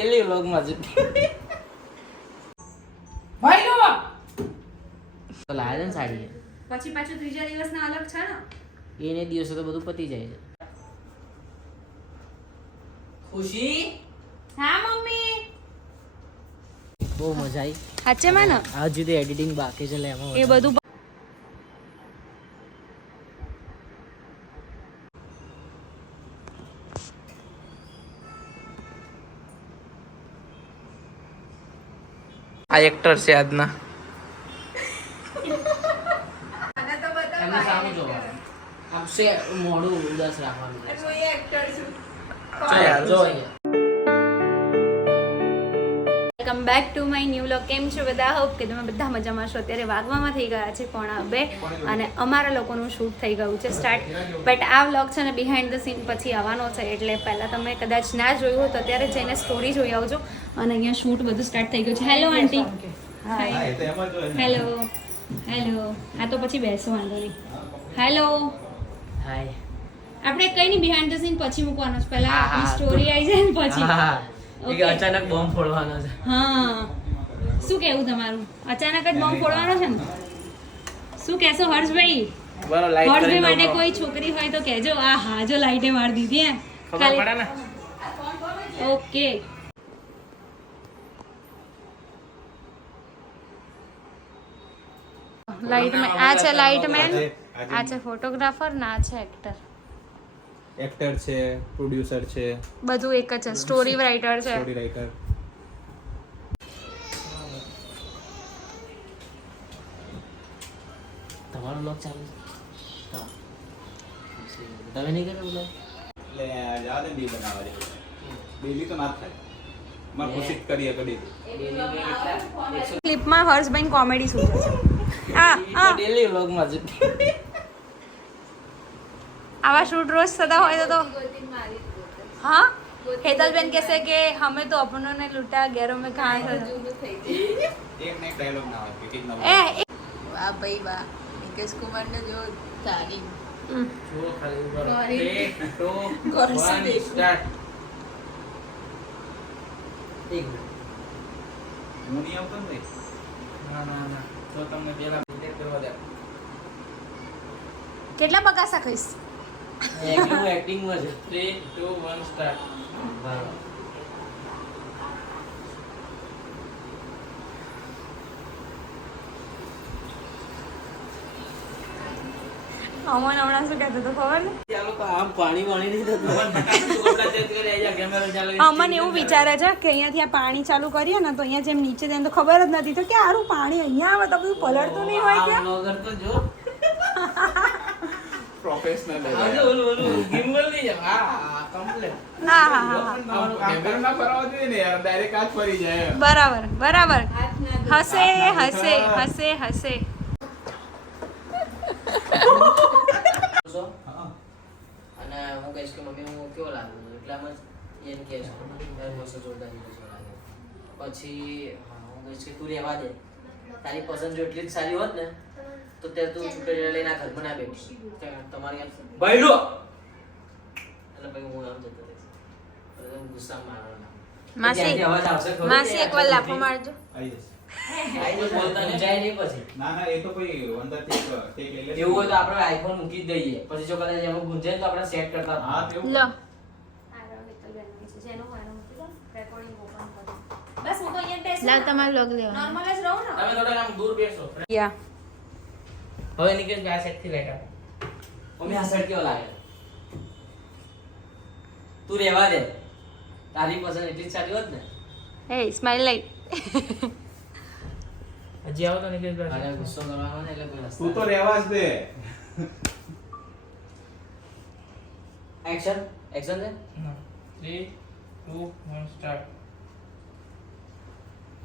Daily vlog માં જ ભાઈ નો તો લાયા ને સાડી પછી પાછું ત્રીજા દિવસના અલગ છે ને એને દિવસે તો બધું પતી જાય છે. ખુશી હા મમ્મી બહુ મજા આવી. સાચે માં ને હજુ તો એડિટિંગ બાકી છે એટલે એમાં એ બધું આ એક્ટર છે આજના. એમને સામે જોવાનું. આમ સે મોઢું ઉદાસ રાખવાનું. જો અહીંયા. Welcome back to my new vlog. કેમ છો બધા? હોપ કે તમે બધા મજામાં છો. અત્યારે વાગવામાં થઈ ગયા છે 1:30 અને અમારા લોકોનું શૂટ થઈ ગયું છે સ્ટાર્ટ. બટ આ વ્લોગ છે ને બિહાઇન્ડ ધ સીન પછી આવવાનો છે, એટલે પહેલાં તમે કદાચ ના જોયું હોય તો અત્યારે જઈને સ્ટોરી જોઈ આવજો. અને અહીંયા શૂટ બધું સ્ટાર્ટ થઈ ગયું છે. Hello aunty. Hi. Hello hello. આ તો પછી બેસો, વાંધો નહીં. હેલો. હાય. આપણે કઈ નહીં, બિહાઇન્ડ ધ સીન પછી મૂકવાનું છે. પહેલા હા, આપણી હા, સ્ટોરી આવી જાય ને પછી. હા. એક Okay. અચાનક બોમ્બ ફોડવાનો છે. હા, શું કેવું તમારું? અચાનક જ બોમ્બ ફોડવાનો છે ને? શું કહેશો હર્ષભાઈ? બરો લાઈટ હર્ષભાઈ માટે કોઈ છોકરી હોય તો કહેજો. આ હા, જો લાઈટે મારી દીધી હે. ખબર પડે ને. ઓકે. લાઇટમેન આ છે, લાઇટમેન આ છે, ફોટોગ્રાફર ના છે એક્ટર. એક્ટર છે, પ્રોડ્યુસર છે, બધું એક જ છે. સ્ટોરી રાઇટર છે. Story writer. તમારો વ્લોગ ચાલુ છે? હા. તમે નહીં કર્યો વ્લોગ? એટલે જવા દે બી બનાવવા દે. ડેલી તો ના જ થાય. માં કોશિશ કરીએ કદી. ક્લિપમાં હર્ષભાઈ કોમેડી શું છે? આ આ ડેલી વ્લોગ માં જ આવા શૂટ રોજ થતા હોય તો हाँ हेतलबेन कैसे कि हमें तो अपनों ने लूटा गैरों में कहाँ है એક ને એક ડાયલોગ ના હોય, એક ના ए હોય. વાહ ભાઈ વાહ, નિકેશ કુમાર ને જો તારીફ. જો ખાલી ઉપર Sorry. 3 2 1 સ્ટાર્ટ. એક મિનિટ. હું નહીં આવતો ને ભાઈ. ના ના ના, તો તમને પેલા ડિટેક્ટ કરવા દે. કેટલા બકાસા ખાઈશ? એકલું એક્ટિંગ માં છે. 3 2 1 સ્ટાર્ટ. બરાબર. અમન હમણાં શું કહેતો હતો ખબર ને? ચાલો તો આમ પાણી નહીં થતું. કપડા ચેન્જ કરી આયા કેમેરા ચાલુ. અમન એવું વિચારે છે કે અહીંયાથી આ પાણી ચાલુ કરીએ ને તો અહીંયા જેમ નીચે જાય તો ખબર જ નથી તો કે આરું પાણી અહીંયા આવે તો બધું પલળતું નહીં હોય કે? આ vlogger તો જો. પ્રોફેશનલ આ જો ઓલું gimbal નહીં છે. હા કમ્પ્લીટ. હા હા હા હા. કેમેરા ના ફરવા જોઈએ ને યાર, ડાયરેક્ટ હાથ ફરી જાય એમ. બરાબર બરાબર. હસે હસે હસે હસે. જો. અને હું કહીશ કે મમ્મી હું કેવો લાગુ છું? એટલામાં જ એને કહેશ યાર મસ્ત જોરદાર જેવો લાગે. પછી હું કહીશ કે તું રહેવા દે, તારી પસંદ જો એટલી જ સારી હોત ને તો તે તું છૂટેલા લઈને આ ઘરમાં ના બેઠી. તમારી ભાઈલો એટલે ભાઈ હું આમ જતો રહીશ. એટલે હું ગુસ્સામાં મારવાના. માસી ત્યાંથી અવાજ આવશે ખરો? માસી એકવાર લાફો મારજો. આવી જશે. આઈ તો બોલતા નહીં જાય નહીં પછી. ના ના, એ તો કોઈ અંદરથી એક ટેક લઈ લે. એવું હોય તો આપણે આઈફોન મૂકી જ દઈએ, પછી જો કદાચ એમાં ગુંજાય તો આપણે સેટ કરતા હા તેવું. લો લાવ તમારો લોગ લેવાનો. તમે થોડા આમ દૂર બેસો. યા હવે નિકેશ આ સેટ થી લાઈટ આપો. મમ્મી આ શર્ટ કેવો લાગે? તું રહેવા દે, તારી પસંદ એટલી જ સારી હોત ને. હે સ્માઈલ લાઈટ. હજી આવો તો નિકેશ અને ભાઈ. ગુસ્સો કરવાનો ને એટલે કોઈ તું તો રહેવા જ દે. એક્શન એક્શન છે. 3 2 1 સ્ટાર્ટ.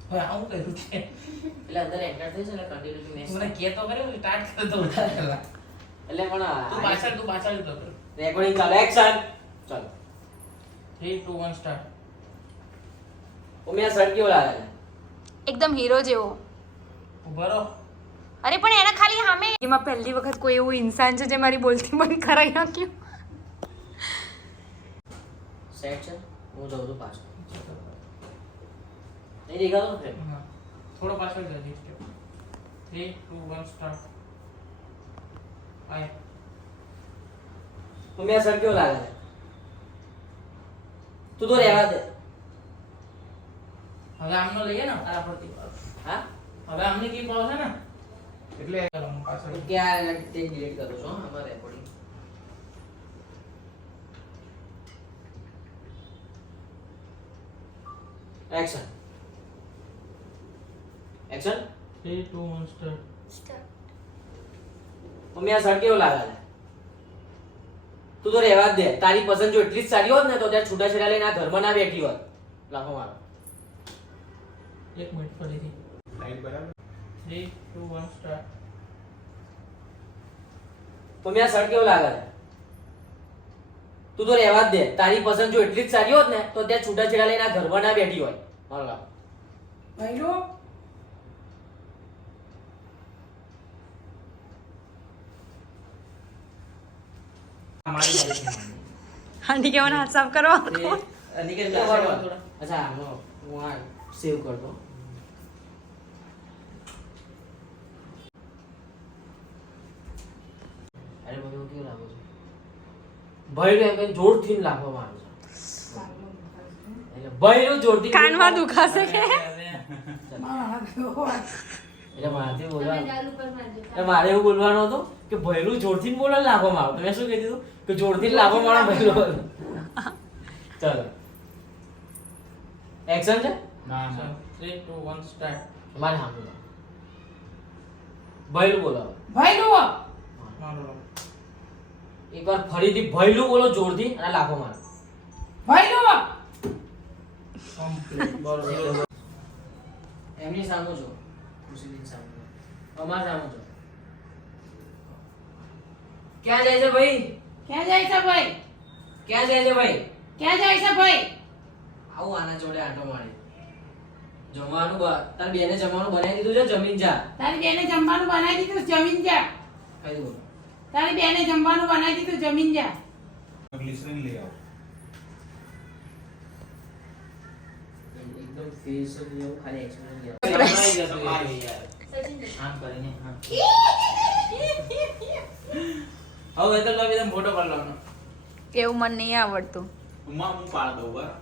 હવે આવું કર્યું છે. એટલે અંદર એન્ટર થઈ છે ને કન્ટિન્યુઅસલી મેચ. મને કે તો કર્યો સ્ટાર્ટ કર દો પહેલા. એટલે પણ તું પાછળ તો કર. રેકોર્ડિંગ ચાલો, એક્શન ચાલો. 3 2 1 સ્ટાર્ટ. મમ્મી આ શર્ટ કેવો લાગે છે? એકદમ હીરો જેવો. ઉભા રહો. અરે પણ એના ખાલી સામે એમાં પહેલી વખત કોઈ એવું ઇન્સાન છે જે મારી બોલતી બંધ કરાવી નાખ્યું. સેટ છે, હું જઉં છું પાછો. નહીં દેખાતો ને? હા. થોડો પાછળ જજે સ્ટેપ 3 2 1 સ્ટાર્ટ આય મમ્મી આ સર કેવો લાગે છે? તું તો રહેવા દે. હવે આમનો લઈએ ને આ પરથી હા હવે આમની ક્લિપ આવશે ને એટલે પાછળ કે આ તે ડિલીટ કરું છું અમારે recording. Action action. 3 2 1 start mummy આ સર કેવો લાગે છે? તું તો રહેવા જ દે. તારી પસંદ જો એટલી જ સારી હોત ને તો ત્યાં છૂટાછેડા લઈને આ ઘરમાં ના બેઠી હોત. લાખો મારો. 1 મિનિટ ફરીથી લાઈટ બરાબર 3 2 1 સ્ટાર્ટ મમ્મી આ સર કેવો લાગે છે? તું તો રહેવા જ દે. તારી પસંદ જો એટલી જ સારી હોત ને તો ત્યાં છૂટાછેડા લઈને આ ઘરમાં ના બેઠી હોય. મારો લાખો. ભાઈલો મારી જાય છે આંટી કેવાનો હાથ સાફ કરવા નિકેશ થોડા. અચ્છા આનો હું આ સેવ કરતો. અરે મને હું કેવું લાગુ છું? ભાઈ એમ કઈ જોરથી લાફો મારું છે. એટલે ભાઈનું જોરથી કાનમાં દુખાશે કે એટલે મારાથી બોલવાનું. એટલે મારે એવું બોલવાનું હતું કે ભયલું જોરથી બોલો લાફો મારો. તમે શું કહી દીધું કે જોરથી લાફો મારો ભયલું. ચલો એક્શન છે. ના ના 3 2 1 સ્ટાર્ટ મારે સાંભળો. ભયલું બોલાવો. ભાઈલો મારો એકવાર ફરીથી ભયલું બોલો જોરથી અને લાફો મારો. ભાઈલો કમ્પ્લીટ બરોબર એમની સામે છો. ખુશીની સામે. અમાર સામે છો. ક્યાં જાય છે ભાઈ? ક્યાં જાય છે ભાઈ ક્યાં જાય છે ભાઈ? ક્યાં જાય છે ભાઈ આવું આના જોડે આંટો મારી. જમવાનું તાર બેને જમવાનું બનાવી દીધું છે. જમીન જા. તારી બેને જમવાનું બનાવી દીધું જમીન જા કઈ બોલો. તારી બેને જમવાનું બનાવી દીધું જમીન જા ગ્લિસરીન લઈ આવો. એકદમ ફેસ જેવું ખાલી એક્સપ્રેશન દે. આમ કરીને હા હવે તો તમે એકદમ ફોટો પાડ લાવવાનો એવું મને નહીં આવડતું ઉમા હું પાડ દઉં બરાબર.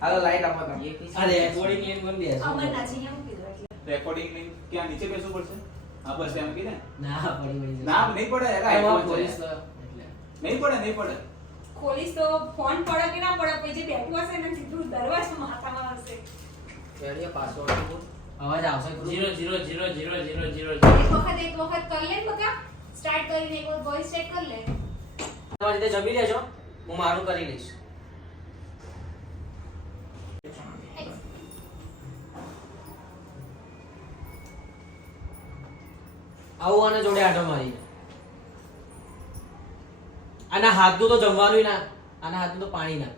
હાલો લાઈટ આપો તમે અરે રેકોર્ડિંગ લેન કોણ બેસે? રેકોર્ડિંગ નહીં ક્યાં નીચે બેસવું પડશે? હા બસ એમ કીધે. ના પડી પડી. ના નહીં પડે યાર, એમાં iPhone છે. પોલીસ એટલે નહીં પડે નહીં પડે. ખોલીશ તો ફોન પડે કે ના પડે પછી જે બેઠું હશે ને સીધું દરવાજો માથામાં આવશે કેડિયો પાસવર્ડ આપો. અવાજ આવશે ખરું? 0 0 0 0 0 0 એક વખત કરી લે બકા સ્ટાર્ટ કરીને એક વખત વોઇસ ચેક કરી લે તમારી રીતે જમી લેજો. હું મારું કરી લઈશ. આવું આના જોડે આટો મારી. આના હાથનું તો જમવાનું ના. આના હાથનું તો પાણી ના.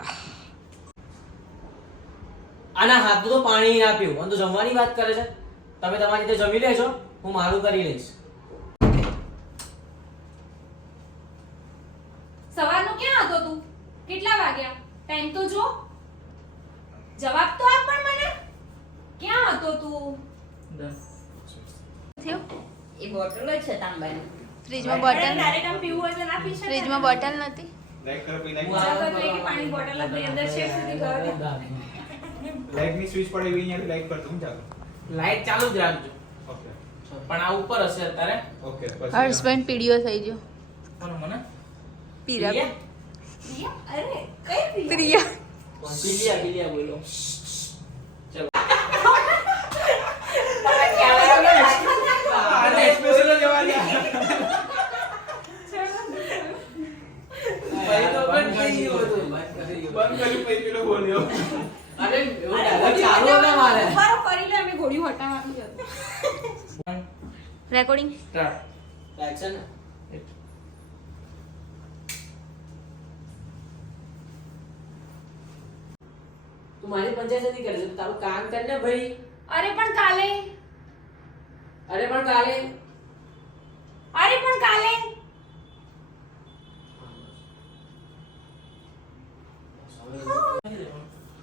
આના હાથનું તો પાણી ના પીવું અને તો જમવાની વાત કરે છે. તમે તમારી રીતે જમી લેજો. હું મારું કરી લઈશ. સવારનો ક્યાં હતો તું કેટલા વાગ્યા ટાઈમ તો જો જવાબ તો આપ પણ મને ક્યાં હતો તું થયો એ બોટલ જ છે તાંબાની ફ્રીજમાં અરે બોટલ ડાયરેક્ટ આમ પીવું હોય તો ના પી શકે ફ્રીજમાં બોટલ નથી લાઈટ કરો પેલા. હું આ ચાલો તો એ કે પાણી બોટલ આપણી અંદર છે સુધી ગયો લાઈટની સ્વિચ પડે એવી અહીંયા લાઈટ કરતો હું ચાલો. લાઈટ ચાલુ જ રાખજો ઓકે પણ આ ઉપર હશે અત્યારે ઓકે પછી હર્ષબેન પીડીઓ થઈ ગયો કોનો મને પીરા પ્રિયા અરે કઈ પ્રિયા પ્રિયા પીલિયા પીલિયા બોલો. આને એક્સપ્રેશન જવા દે. ભાઈ તો બંધ થઈ ગયું હતું. બંધ કરી પછી પેલો બોલ્યો. અરે એવું dialogue ચાલુ હતા મારે. ઉભારો કરી લે અમે ઘોડી હટાવવાનું છે રેકોર્ડિંગ સ્ટાર્ટ Action. તું મારી પંચાયત નથી કરે છે. તું તારું કામ કર ને ભાઈ. અરે પણ કાલે અરે પણ કાલે અરે પણ કાલે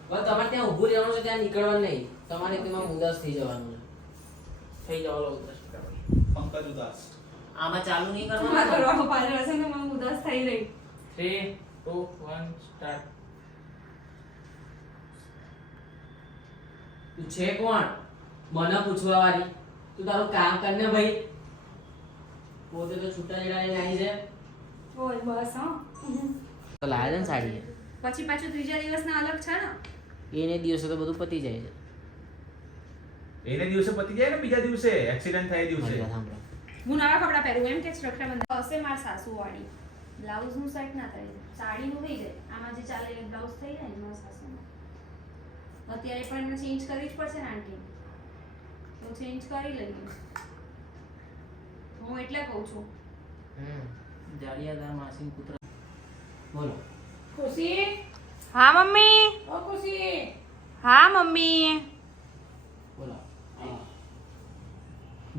બસ તમારે ત્યાં ઊભું રહેવાનું છે, ત્યાં નીકળવાનું નહીં. તમારે તેમાં ઉદાસ થઈ જવાનું છે. થઈ જવાનો ઉદાસ. પંકજ ઉદાસ. આમાં ચાલુ નહીં આ કરવાનું. કરવાનો પાછળ હશે ને મને ઉદાસ થઈ રહી. 3, 2, 1 સ્ટાર્ટ. તું છે કોણ? મને પૂછવા વાળી. તું તારું કામ કર ને ભાઈ. પોતે તો છૂટા જડાને આવી છે. ઓય બસ હો. તો લાયા ને સાડી. પછી પાછું ત્રીજા દિવસના અલગ છે ને. એને દિવસે તો બધું પતી જાય છે. એને દિવસે પતી જાય ને બીજા દિવસે એક્સિડન્ટ થાય એ દિવસે. મારી વાત સાંભળો. હું નવા કપડાં પહેરું એમ કે રક્ષાબંધન હશે માર સાસુ વાળી બ્લાઉઝનું સેટ ના થાય સાડીનું થઈ જાય આમાં જે ચાલે એ બ્લાઉઝ થઈ જાય ને મારા સાસુનું અત્યારે પણ એમને ચેન્જ કરવી જ પડશે ને આંટી તો ચેન્જ કરી લઈએ હું એટલે કહું છું જાડિયાદાર માસીન પુત્ર. બોલો. ખુશી હા મમ્મી. ઓ ખુશી હા મમ્મી. બોલો.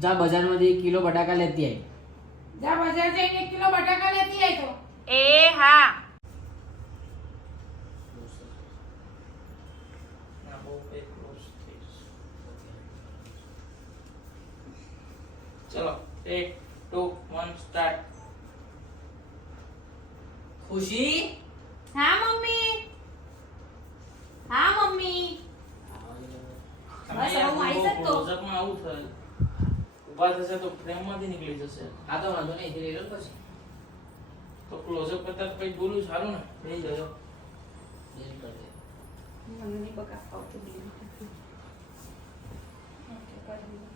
જા બજારમાંથી 1 કિલો બટાકા લેતી આવી. જા બજાર જઈને 1 કિલો બટાકા લેતી આય તો એ હા. ના બહુ કઈ ક્લોઝ થઈ જશે. ચલો 3, 2, 1 સ્ટાર્ટ. ખુશી. હા મમ્મી હા મમ્મી બસ હવે હું આવીશ જ તો. ક્લોઝઅપમાં આવું થાય. ઊભા થશે તો ફ્રેમમાંથી નીકળી જશે. આ તો વાંધો નહીં, લઈ લો પછી. તો ક્લોઝઅપ કરતા કંઈ બોલું સારું ને. થઈ ગયો. Delete કરી દે. મને નહીં બકા આવતું બીજું ઓકે કરી દીધું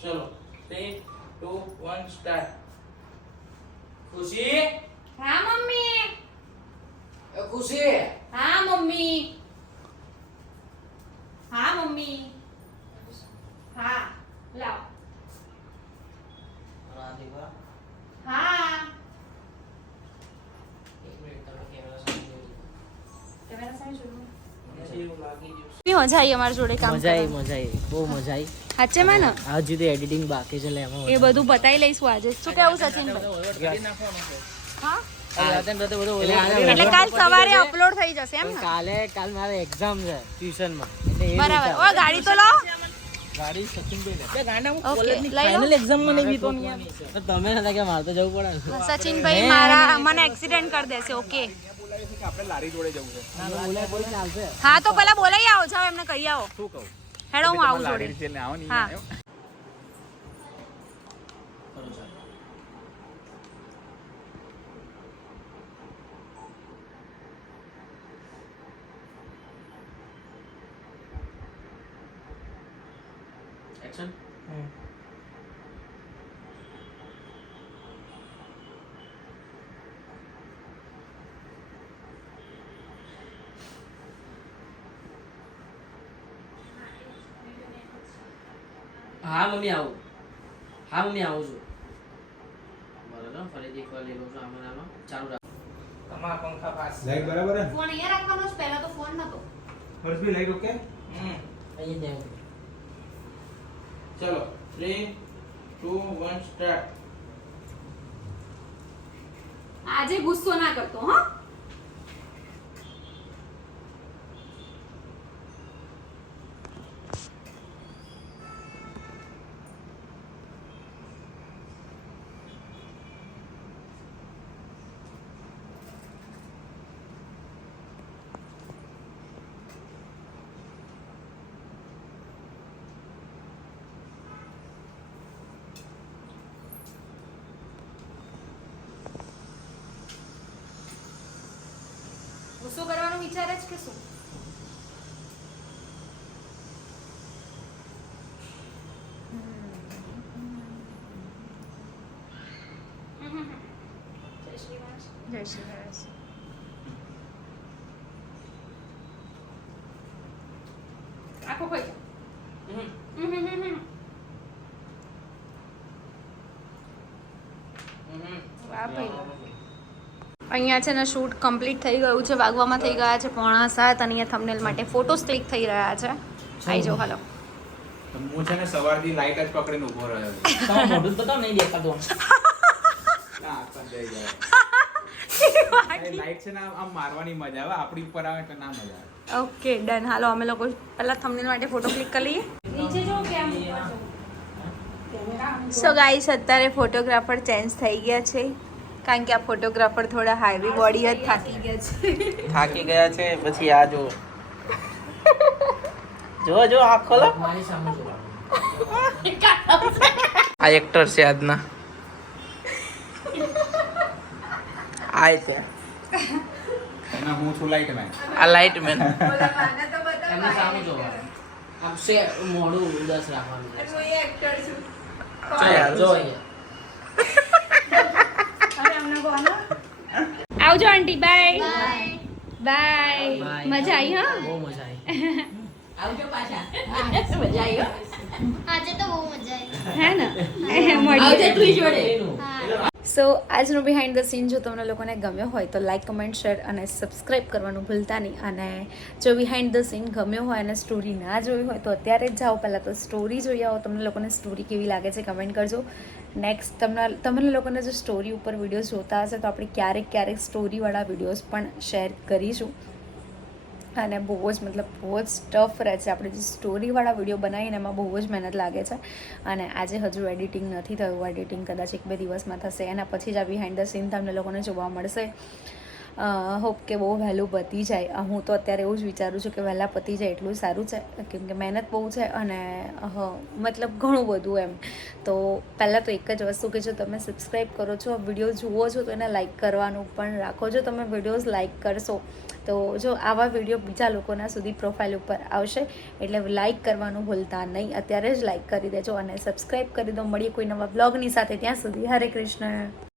ચલો 3, 2, 1 સ્ટાર્ટ. ખુશી. હા મમ્મી એ ખુશી. હા મમ્મી હા મમ્મી હા લાવ આ દેવા. હા એક મિનિટ તમે કેમેરા સામે જોઈ લો. કેમેરા સામે જોયું મને એવું લાગી ગયું. મજા આવી અમારી જોડે કામ મજા આવી, કરવાની. મજા આવી, બહુ મજા આવી. સાચે માં ને આ હજી તો એડિટિંગ બાકી છે, એટલે એમાં એ બધું બતાવી લઈશું આજે. શું કેવું સચિનભાઈ? કરી નાખવાનું છે. હા એટલે એટલે કાલ સવારે અપલોડ થઈ જશે એમ ને? કાલ મારે એક્ઝામ છે ટ્યુશનમાં, એટલે એ બરાબર. ઓય ગાડી તો લો. ગાડી સચિનભાઈ લે. બે ગાંડા હું ઓકે, કોલેજની લઈ લો. ફાઇનલ એક્ઝામમાં નહીં બીતો ને યાર. તો તમે નતા કે મારે તો જવું પડે ને. સચિનભાઈ મારા મને એક્સિડન્ટ કરી દેશે. ઓકે આપણે લારી જોડે જવું છે. બોલે ચાલશે. હા તો પેલા બોલાઈ આવો, જાઓ એમને કહી આવો. શું કહું? હેડો હું આવું જોડે. લારી છે ને આવો નહીં હા. આવ્યો. એક્શન. હા મમ્મી આવું. હા મમ્મી આવું છું. બરાબર, ફરીથી એકવાર લઈ લઉં છું. આમાં ચાલુ રાખ. તમારા પંખા પાસ. લાઈટ બરાબર હે? ફોન અહીંયા રાખવાનો છે, પહેલા તો ફોન નતો. Harshbhai light okay? અહીંયા ચલો 3, 2, 1 સ્ટાર્ટ. આજે ગુસ્સો ના કરતો હા ગુસ્સો કરવાનો વિચાર જ કે શું? જય શ્રી કૃષ્ણ. આખો ખોઈ જા. અહીંયા છે ને શૂટ કમ્પ્લીટ થઈ ગયું છે. વાગવામાં થઈ ગયા છે 6:45 અને અહીંયા થંબનેલ માટે ફોટોસ ક્લિક થઈ રહ્યા છે. આવી જાઓ હાલો. હું છે ને સવારથી લાઈટ જ પકડીને ઊભો રહ્યો છું. તમારું મોઢું તો નહીં દેખાતું. ના આખા જઈ જાય. લાઈટ છે ને આમ મારવાની મજા આવે, આપણી ઉપર આવે તો ના મજા આવે. Okay done. હાલો અમે લોકો પહેલા થંબનેલ માટે ફોટો ક્લિક કરી લઈએ. નીચે જો કે આમ ઉપર જો. સો ગાઈસ અત્યારે ફોટોગ્રાફર ચેન્જ થઈ ગયા છે કારણ કે આ ફોટોગ્રાફર થોડા હાઈવી બોડી જ થાકી ગયા છે. થાકી ગયા છે. પછી આ જો જો આંખ ખોલો. મારી સામે જો. આ એક્ટર છે આજના. આ છે એમાં હું છું લાઈટ મેન. આ લાઇટ મેન. એમની સામે જોવાનું. આમ સે મોઢું ઉદાસ રાખવાનું. જો અહીંયા. હવે અમને કોનો આવજો આંટી. By Bye. બાય. મજા આવી હા. બહુ મજા આવી. આવજો પાછા મજા આવી આજે તો બહુ મજા આવી. હે ને આવજે મળીએ. તું જોડે. સો આજનો બિહાઇન્ડ ધ સીન જો તમને લોકોને ગમ્યો હોય તો લાઈક કમેન્ટ શેર અને સબસ્ક્રાઈબ કરવાનું ભૂલતા નહીં. અને જો બિહાઇન્ડ ધ સીન ગમ્યો હોય અને સ્ટોરી ના જોઈ હોય તો અત્યારે જ જાઓ, પહેલાં તો સ્ટોરી જોઈ આવો. તમને લોકોને સ્ટોરી કેવી લાગે છે કમેન્ટ કરજો. નેક્સ્ટ તમને લોકોને જો સ્ટોરી ઉપર વિડીયોઝ જોતા હશે તો આપણે ક્યારેક સ્ટોરીવાળા વિડીયોઝ પણ શેર કરીશું. અને બહુ જ બહુ જ ટફ રહે છે આપણે જે સ્ટોરીવાળા વિડીયો બનાવીને એમાં બહુ જ મહેનત લાગે છે. અને આજે હજુ એડિટિંગ નથી થયું. એડિટિંગ કદાચ 1-2 દિવસમાં થશે. એના પછી જ આ બિહાઇન્ડ ધ સીન તમને લોકોને જોવા મળશે. હોપ કે બહુ વહેલું પતી જાય. હું તો અત્યારે એવું જ વિચારું છું કે વહેલા પતી જાય એટલું સારું છે, કેમ કે મહેનત બહુ છે અને મતલબ ઘણું બધું એમ. તો પહેલાં તો એક જ વસ્તુ કે જો તમે સબસ્ક્રાઈબ કરો છો, વિડીયો જુઓ છો તો એને લાઇક કરવાનું પણ રાખો. જો તમે વિડીયોઝ લાઇક કરશો તો જો આવા વિડીયો બીજા લોકોના સુધી પ્રોફાઇલ ઉપર આવશે, એટલે લાઇક કરવાનું ભૂલતા નહીં. અત્યારે જ લાઇક કરી દેજો અને સબસ્ક્રાઈબ કરી દો. મળીએ કોઈ નવા બ્લોગની સાથે. ત્યાં સુધી હરે કૃષ્ણ.